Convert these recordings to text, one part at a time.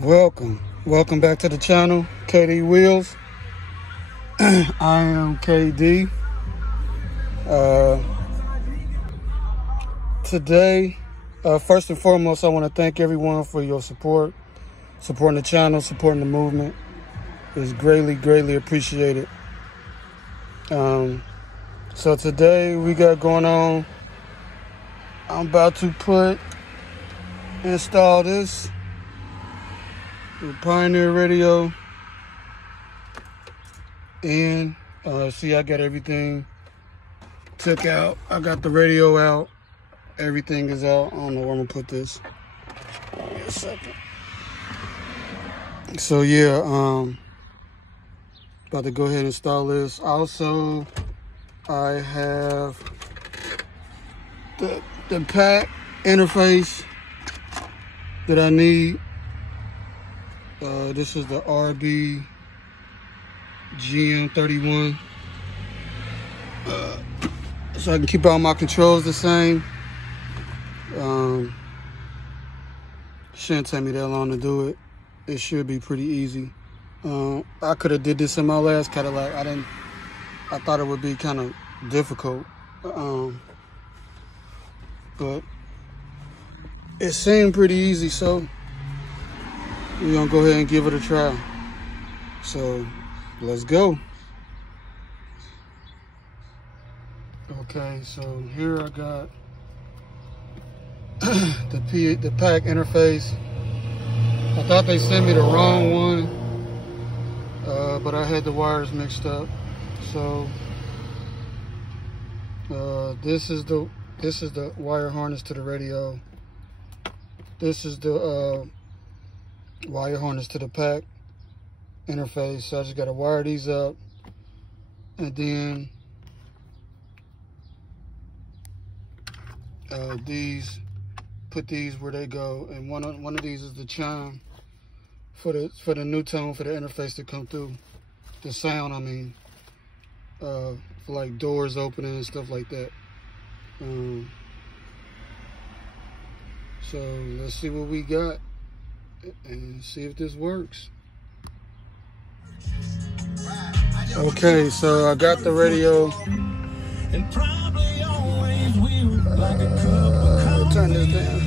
Welcome back to the channel, KD Wheels. I am KD. Today, first and foremost, I want to thank everyone for your support, supporting the channel, supporting the movement. It's greatly appreciated. So today we got going on, I'm about to install this Pioneer radio, and see, I got everything took out. I got the radio out. Everything is out. I don't know where I'm gonna put this. Give me a second. So yeah, about to go ahead and install this. Also, I have the pack interface that I need. This is the RB GM31. So I can keep all my controls the same. Shouldn't take me that long to do it. It should be pretty easy. I could have did this in my last Cadillac. I thought it would be kind of difficult. But it seemed pretty easy, so we're gonna go ahead and give it a try. So let's go. Okay, so here I got the pack interface. I thought they sent me the wrong one, but I had the wires mixed up. So this is the wire harness to the radio. This is the wire harness to the pack interface. So I just got to wire these up, and then put these where they go. And one of these is the chime for the new tone for the interface to come through. The sound, I mean, for like doors opening and stuff like that. So let's see what we got and see if this works. Okay, so I got the radio. Turn this down.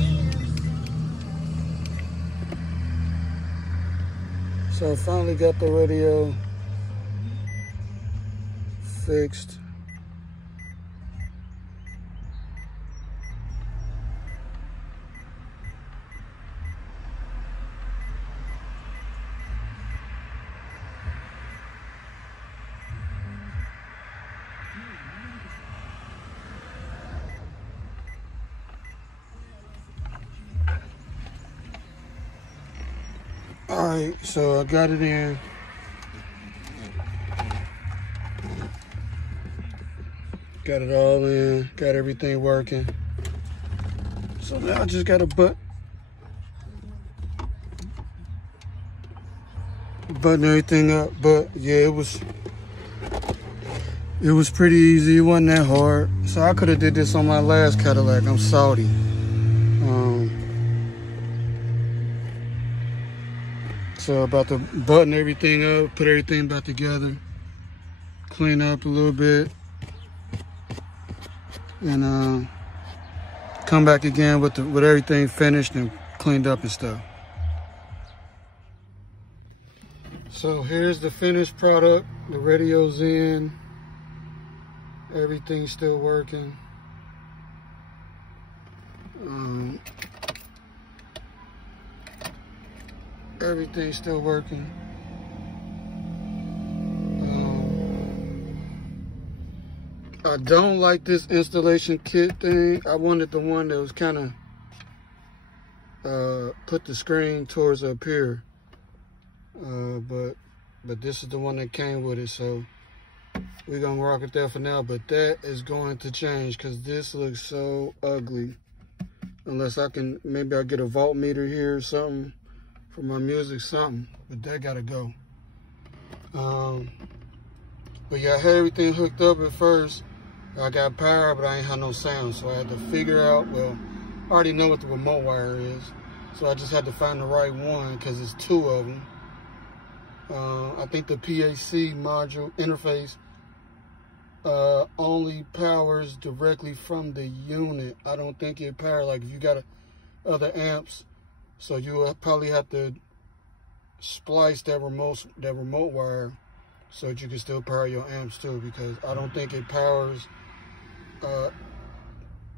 So I finally got the radio fixed. All right, so I got it in. Got it all in, got everything working. So now I just got to button everything up. But yeah, it was pretty easy. It wasn't that hard. So I could have did this on my last Cadillac. I'm salty. So about to button everything up, put everything back together, clean up a little bit, and come back again with everything finished and cleaned up and stuff. So here's the finished product. The radio's in, everything's still working. Everything's still working. I don't like this installation kit thing. I wanted the one that was kind of put the screen towards up here, but this is the one that came with it, so we're gonna rock with that for now. But that is going to change because this looks so ugly. Unless maybe I get a voltmeter here or something for my music, something, but that gotta go. But yeah, I had everything hooked up at first. I got power, but I ain't had no sound, so I had to figure out, well, I already know what the remote wire is. So I just had to find the right one because it's 2 of them. I think the PAC module interface only powers directly from the unit. I don't think it powers, like if you got other amps, so you probably have to splice that remote wire so that you can still power your amps too, because I don't think it powers,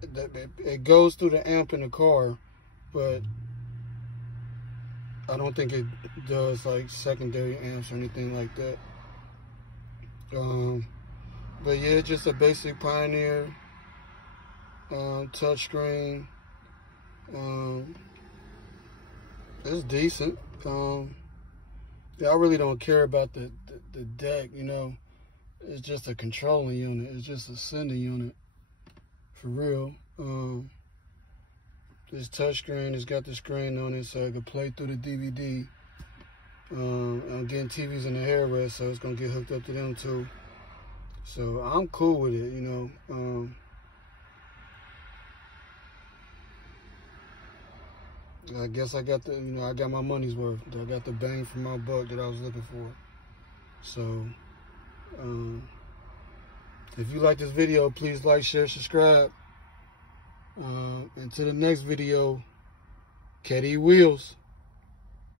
it goes through the amp in the car, but I don't think it does like secondary amps or anything like that. But yeah, just a basic Pioneer touchscreen. It's decent. Yeah, I really don't care about the deck, you know. It's just a controlling unit. It's just a sending unit, for real. This touchscreen has got the screen on it so I can play through the DVD. I'm getting TVs in the headrest, so it's gonna get hooked up to them too. So I'm cool with it, you know. I guess I got I got my money's worth. I got the bang for my buck that I was looking for. So, if you like this video, please like, share, subscribe. Until the next video, Caddy Wheels.